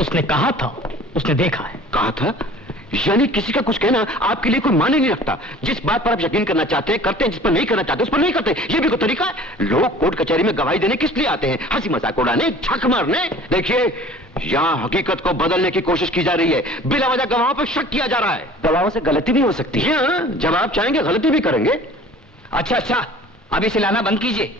उसने कहा था, उसने देखा है। कहा था? यानी किसी का कुछ कहना आपके लिए कोई माने नहीं रखता। जिस बात पर आप यकीन करना चाहते हैं करते हैं, जिस पर नहीं करना चाहते उस पर नहीं करते। ये भी कोई तरीका है? लोग कोर्ट कचहरी में गवाही देने किस लिए आते हैं? हंसी मजाक उड़ाने, झक मारने। देखिए, यहाँ हकीकत को बदलने की कोशिश की जा रही है। बिला वजह गवाहों पर शक किया जा रहा है। गवाहों से गलती भी हो सकती है। हाँ, जब आप चाहेंगे गलती भी करेंगे। अच्छा, अब इसे लाना बंद कीजिए।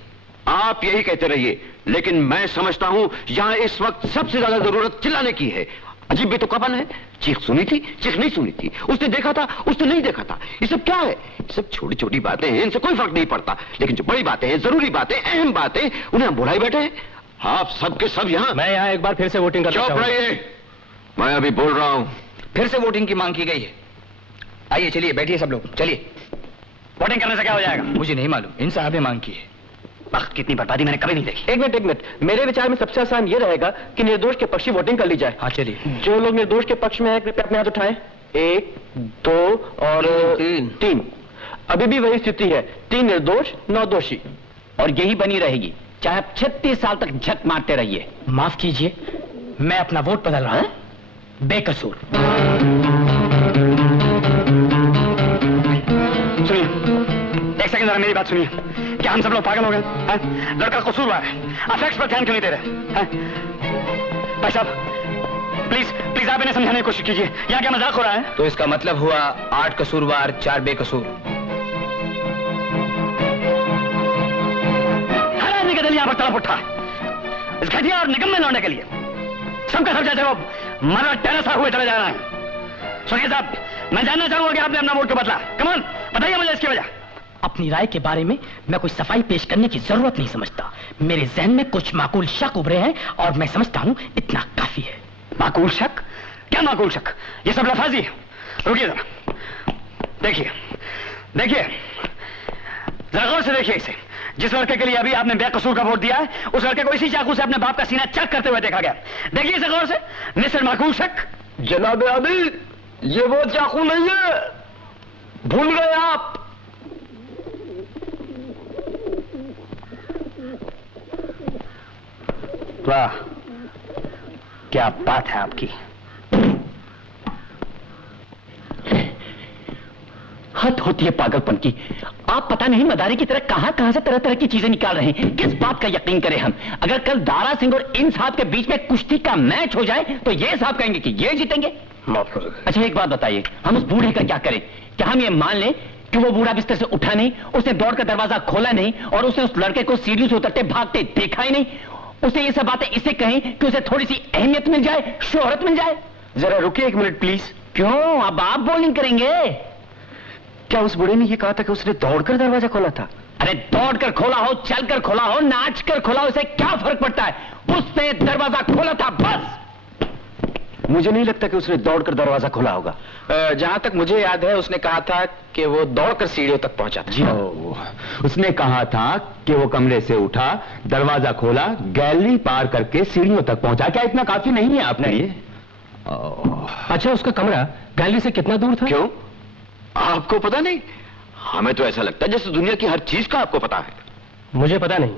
आप यही कहते रहिए, लेकिन मैं समझता हूं यहां इस वक्त सबसे ज्यादा जरूरत चिल्लाने की है। अजीब बेतुकापन है। चीख सुनी थी, चीख नहीं सुनी थी, उसने देखा था, उसने नहीं देखा था। ये सब क्या है? ये सब छोटी छोटी बातें हैं, इनसे कोई फर्क नहीं पड़ता। लेकिन जो बड़ी बातें हैं, जरूरी बातें, अहम बातें, उन्हें हम बुलाई बैठे हैं। आप सबके सब यहाँ। मैं यहाँ एक बार फिर से वोटिंग करना चाहूंगा। चुप रहिए, मैं अभी बोल रहा हूँ। फिर से वोटिंग की मांग की गई है। आइए, चलिए, बैठिए सब लोग, चलिए। वोटिंग करने से क्या हो जाएगा? मुझे नहीं मालूम, इन साहब ने मांग की है। वक्त कितनी बर्बादी मैंने कभी नहीं देखी। एक मिनट, मेरे विचार में सबसे आसान ये रहेगा कि निर्दोष के पक्षी वोटिंग कर ली जाए। हाँ, चलिए। जो लोग निर्दोष के पक्ष में हैं कृपया अपने हाथ उठाएं। 1, 2 और 3। अभी भी वही स्थिति है, 3 निर्दोष, 9 दोषी, और यही बनी रहेगी चाहे आप 36 साल तक झक मारते रहिए। माफ कीजिए, मैं अपना वोट बदल रहा हूं, बेकसूर। सुनिए, एक सेकंड जरा मेरी बात सुनिए। क्या हम सब लोग पागल हो गए? लड़का कसूरवार है, आप फैक्ट्स पर ध्यान क्यों नहीं दे रहे? भाई साहब, प्लीज आप इन्हें समझाने की कोशिश कीजिए। यहाँ क्या मजाक हो रहा है? तो इसका मतलब हुआ 8 कसूरवार, 4 बेकसूर। हर आदमी का दिल यहाँ पर तड़प उठा इस घटिया और निकम्मे लौंडे के लिए। सबका सब जैसे वो मरा टेरसा हुए चले जा रहे हैं। सुनिए साहब, मैं जानना चाहूंगा कि आपने अपना वोट क्यों बदला। कमान, बताइए मुझे इसकी वजह। अपनी राय के बारे में मैं कोई सफाई पेश करने की जरूरत नहीं समझता। मेरे जहन में कुछ माकूल शक उभरे हैं और मैं समझता हूं इतना काफी है। माकूल शक? क्या माकूल शक? ये सब लफाजी है। रुकिए जरा, देखिए जरा गौर से देखिए इसे। जिस लड़के के लिए अभी आपने बेकसूर का वोट दिया है, उस लड़के को इसी चाकू से अपने बाप का सीना चेक करते हुए देखा गया। देखिए इसे गौर से। मिस्टर माकूल शक। जनाब आदि, ये वो चाकू नहीं है, भूल गए आप। वाह, क्या बात है आपकी। हद होती है पागलपन की। आप पता नहीं मदारी की तरह कहां से तरह तरह की चीजें निकाल रहे हैं। किस बात का यकीन करें हम? अगर कल दारा सिंह और इन साहब के बीच में कुश्ती का मैच हो जाए तो ये साहब कहेंगे कि ये जीतेंगे। अच्छा, एक बात बताइए, हम उस बूढ़े का क्या करें? क्या हम ये मान लें कि वो बूढ़ा बिस्तर से उठा नहीं, उसने दौड़कर दरवाजा खोला नहीं और उसने उस लड़के को सीढ़ियों से उतरते भागते देखा ही नहीं? उसे ये सब बातें इससे कहें कि उसे थोड़ी सी अहमियत मिल जाए, शोहरत मिल जाए। जरा रुकिए 1 मिनट प्लीज। क्यों, अब आप बोलिंग करेंगे? क्या उस बूढ़े ने ये कहा था कि उसने दौड़कर दरवाजा खोला था? अरे दौड़कर खोला हो, चलकर खोला हो, नाचकर खोला हो, उसे क्या फर्क पड़ता है? उसने दरवाजा खोला था, बस। मुझे नहीं लगता कि उसने दौड़कर दरवाजा खोला होगा। जहां तक मुझे याद है उसने कहा था कि वो दौड़कर सीढ़ियों तक पहुंचा था। जी हाँ। उसने कहा था कि वो कमरे से उठा, दरवाजा खोला, गैलरी पार करके सीढ़ियों तक पहुंचा। क्या इतना काफी नहीं है आपके लिए? अच्छा, उसका कमरा गैलरी से कितना दूर था? क्यों, आपको पता नहीं? हमें तो ऐसा लगता है जैसे दुनिया की हर चीज का आपको पता है। मुझे पता नहीं।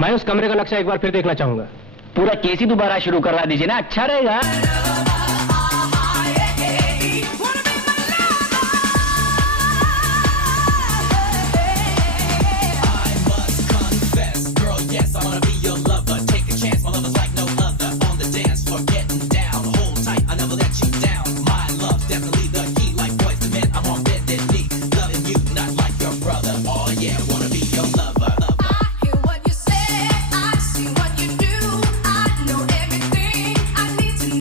मैं उस कमरे का नक्शा एक बार फिर देखना चाहूंगा। पूरा केस ही दोबारा शुरू करवा दीजिए ना, अच्छा रहेगा। Definitely the key, like boys to men. I'm on bed, loving you, not like your brother. Oh yeah, wanna be